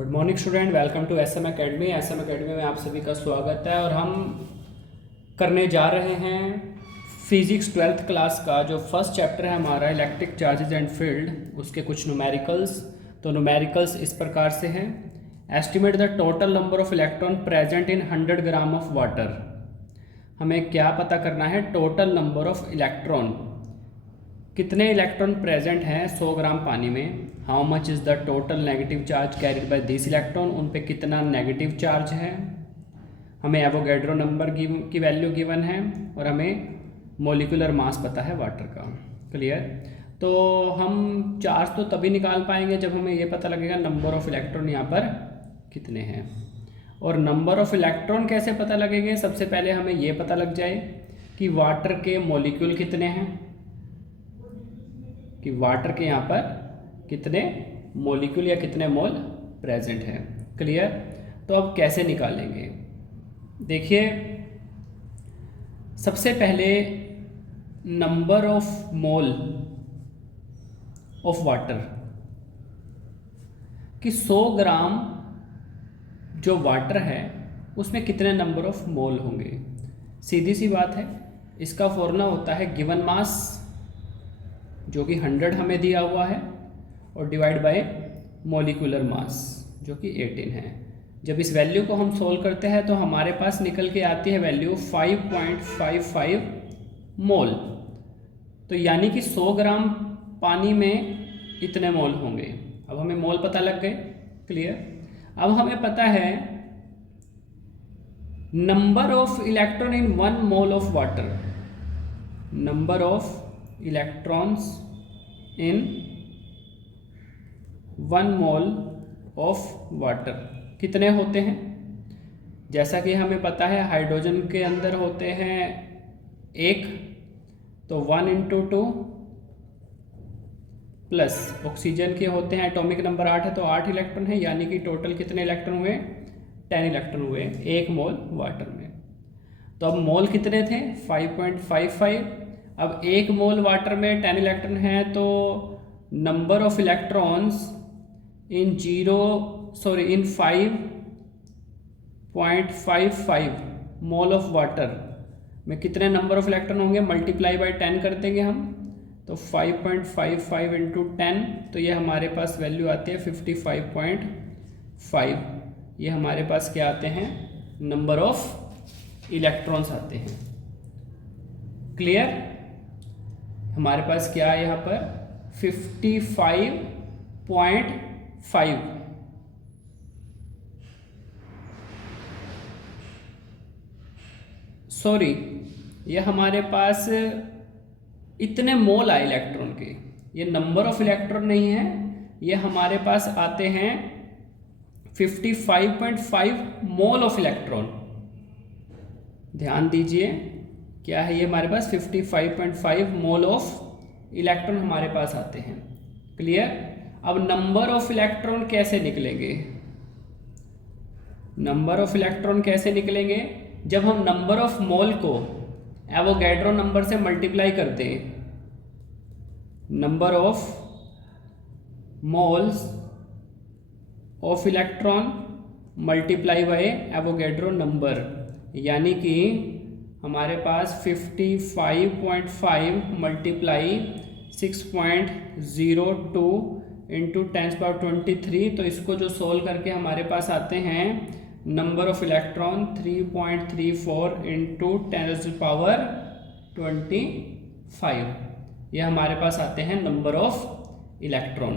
Good morning student, welcome to SM Academy. SM Academy में आप सभी का स्वागत है और हम करने जा रहे हैं फिजिक्स 12th क्लास का जो फर्स्ट चैप्टर है हमारा इलेक्ट्रिक चार्जेस एंड फील्ड, उसके कुछ न्यूमेरिकल्स। तो न्यूमेरिकल्स इस प्रकार से हैं। Estimate the total number of electron present in 100 gram of water. हमें क्या पता करना है? टोटल नंबर ऑफ इलेक्ट्रॉन, कितने इलेक्ट्रॉन प्रेजेंट हैं 100 ग्राम पानी में। How much is the total negative charge carried by this electron, उन पे कितना नेगेटिव चार्ज है। हमें एवोगैड्रो नंबर की वैल्यू गिवन है और हमें मॉलिक्यूलर मास पता है वाटर का। क्लियर? तो हम चार्ज तो तभी निकाल पाएंगे जब हमें ये पता लगेगा नंबर ऑफ इलेक्ट्रॉन यहाँ पर कितने हैं। और नंबर ऑफ इलेक्ट्रॉन कैसे पता लगेंगे? सबसे पहले हमें ये पता लग जाए कि वाटर के मॉलिक्यूल कितने हैं, कि वाटर के यहाँ पर कितने मॉलिक्यूल या कितने मोल प्रेजेंट हैं। क्लियर? तो अब कैसे निकालेंगे? देखिए, सबसे पहले number of mole of water, कि 100 ग्राम जो वाटर है उसमें कितने नंबर ऑफ मोल होंगे। सीधी सी बात है, इसका फॉर्मूला होता है गिवन मास जो कि 100 हमें दिया हुआ है और डिवाइड बाय मॉलिक्यूलर मास जो कि 18 है। जब इस वैल्यू को हम सोल्व करते हैं तो हमारे पास निकल के आती है वैल्यू 5.55 मोल। तो यानी कि 100 ग्राम पानी में इतने मोल होंगे। अब हमें मोल पता लग गए। क्लियर? अब हमें पता है number of electron in 1 mole of water. Number of electrons in 1 mole of water कितने होते हैं? जैसा कि हमें पता है हाइड्रोजन के अंदर होते हैं 1, तो 1 × 2 प्लस ऑक्सीजन के होते हैं एटॉमिक नंबर 8 है तो 8 इलेक्ट्रॉन है, यानी कि टोटल कितने इलेक्ट्रॉन हुए? 10 इलेक्ट्रॉन हुए 1 मोल वाटर में। तो अब मोल कितने थे? 5.55। अब 1 मोल वाटर में 10 इलेक्ट्रॉन है तो number of electrons in 5.55 mole of water में कितने नंबर ऑफ इलेक्ट्रॉन होंगे? मल्टीप्लाई बाय 10 कर देंगे हम, तो 5.55 × 10, तो ये हमारे पास वैल्यू आती है 55.5। ये हमारे पास क्या आते हैं? नंबर ऑफ इलेक्ट्रॉन्स आते हैं। क्लियर? हमारे पास क्या है यहाँ पर? 55.5। सॉरी, ये हमारे पास इतने मोल आए इलेक्ट्रॉन के, ये नंबर ऑफ इलेक्ट्रॉन नहीं है, ये हमारे पास आते हैं 55.5 मोल ऑफ इलेक्ट्रॉन। ध्यान दीजिए, क्या है ये हमारे पास? 55.5 मोल ऑफ इलेक्ट्रॉन हमारे पास आते हैं। क्लियर? अब नंबर ऑफ इलेक्ट्रॉन कैसे निकलेंगे? नंबर ऑफ इलेक्ट्रॉन कैसे निकलेंगे? जब हम नंबर ऑफ मोल को एवोगैड्रो नंबर से मल्टीप्लाई करते हैं। Number of moles of electron multiply by Avogadro number, यानी कि हमारे पास 55.5 मल्टीप्लाई 6.02 × 10⁻23, तो इसको जो सोल्व करके हमारे पास आते हैं नंबर ऑफ इलेक्ट्रॉन 3.34 × 10⁻25। ये हमारे पास आते हैं नंबर ऑफ इलेक्ट्रॉन।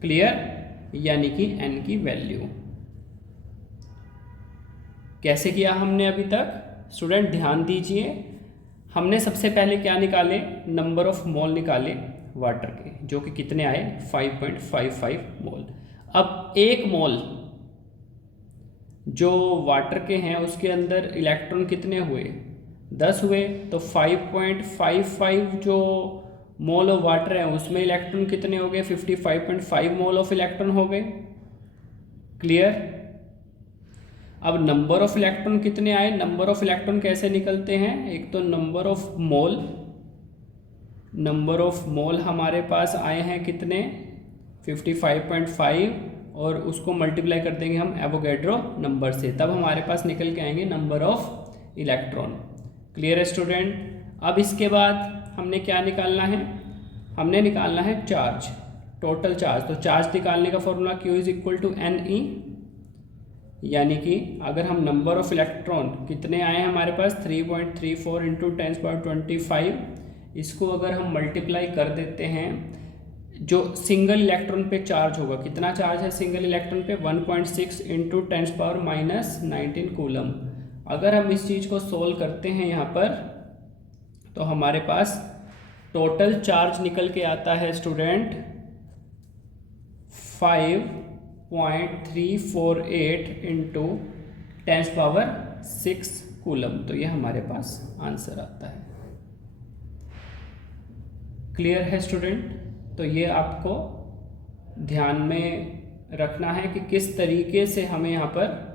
क्लियर? यानी कि n की वैल्यू। कैसे किया हमने अभी तक? स्टूडेंट ध्यान दीजिए, हमने सबसे पहले क्या निकाले? नंबर ऑफ मोल निकाले वाटर के, जो कि कितने आए? 5.55 मोल। अब 1 मोल जो वाटर के हैं उसके अंदर इलेक्ट्रॉन कितने हुए? 10 हुए। तो 5.55 जो मोल ऑफ वाटर है उसमें इलेक्ट्रॉन कितने हो गए? 55.5 मोल ऑफ इलेक्ट्रॉन हो गए। क्लियर? अब नंबर ऑफ इलेक्ट्रॉन कितने आए? नंबर ऑफ इलेक्ट्रॉन कैसे निकलते हैं? एक तो number of mole, number of mole हमारे पास आए हैं कितने? 55.5 और उसको मल्टीप्लाई कर देंगे हम एवोगैड्रो नंबर से, तब हमारे पास निकल के आएंगे नंबर ऑफ इलेक्ट्रॉन। क्लियर है स्टूडेंट। अब इसके बाद हमने क्या निकालना है, हमने निकालना है चार्ज, टोटल चार्ज। तो चार्ज निकालने का formula Q is equal to NE, यानी कि अगर हम नंबर ऑफ इलेक्ट्रॉन कितने आए हैं हमारे पास 3.34 इंटू 10⁻25, इसको अगर हम मल्टीप्लाई कर देते हैं, जो सिंगल इलेक्ट्रॉन पे चार्ज होगा, कितना चार्ज है सिंगल इलेक्ट्रॉन पे 1.6 इंटू 10⁻−19 कूलम। अगर हम इस चीज़ को सोल्व करते हैं यहाँ पर, तो हमारे पास टोटल चार्ज निकल के आता है स्टूडेंट 5.348 इंटू 10⁻6 कूलम। तो ये हमारे पास आंसर आता है। क्लियर है स्टूडेंट। तो ये आपको ध्यान में रखना है कि किस तरीके से हमें यहाँ पर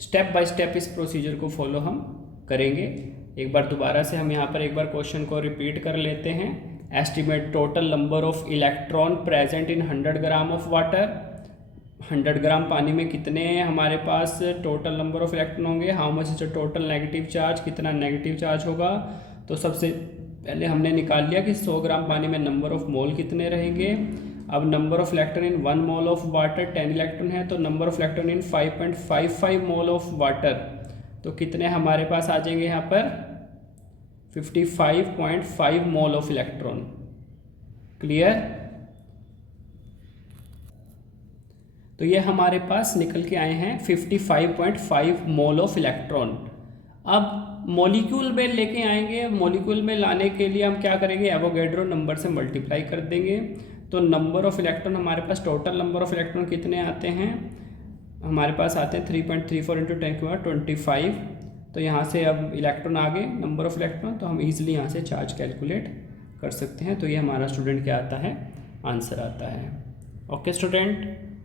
स्टेप बाय स्टेप इस प्रोसीजर को फॉलो हम करेंगे। एक बार दोबारा से हम यहाँ पर एक बार क्वेश्चन को रिपीट कर लेते हैं। Estimate total number of electron present in 100 gram of water. 100 ग्राम पानी में कितने हमारे पास टोटल नंबर ऑफ इलेक्ट्रॉन होंगे। How much is the total negative charge, कितना नेगेटिव चार्ज होगा। तो सबसे पहले हमने निकाल लिया कि 100 ग्राम पानी में नंबर ऑफ मोल कितने रहेंगे। अब number of electron in 1 mole of water 10 electron है, तो number of electron in 5.55 mole of water, तो कितने हमारे पास आ जाएंगे यहाँ पर 55.5 मोल ऑफ इलेक्ट्रॉन। क्लियर। तो ये हमारे पास निकल के आए हैं 55.5 मोल ऑफ इलेक्ट्रॉन। अब मॉलिक्यूल में लेके आएंगे, मॉलिक्यूल में लाने के लिए हम क्या करेंगे, एवोगैड्रो नंबर से मल्टीप्लाई कर देंगे। तो नंबर ऑफ इलेक्ट्रॉन हमारे पास, टोटल नंबर ऑफ इलेक्ट्रॉन कितने आते हैं हमारे पास, आते हैं 3.34 इंटू 10⁻25। तो यहाँ से अब इलेक्ट्रॉन आ गए, नंबर ऑफ इलेक्ट्रॉन, तो हम इजीली यहाँ से चार्ज कैलकुलेट कर सकते हैं। तो ये हमारा स्टूडेंट क्या आता है, आंसर आता है। Okay student.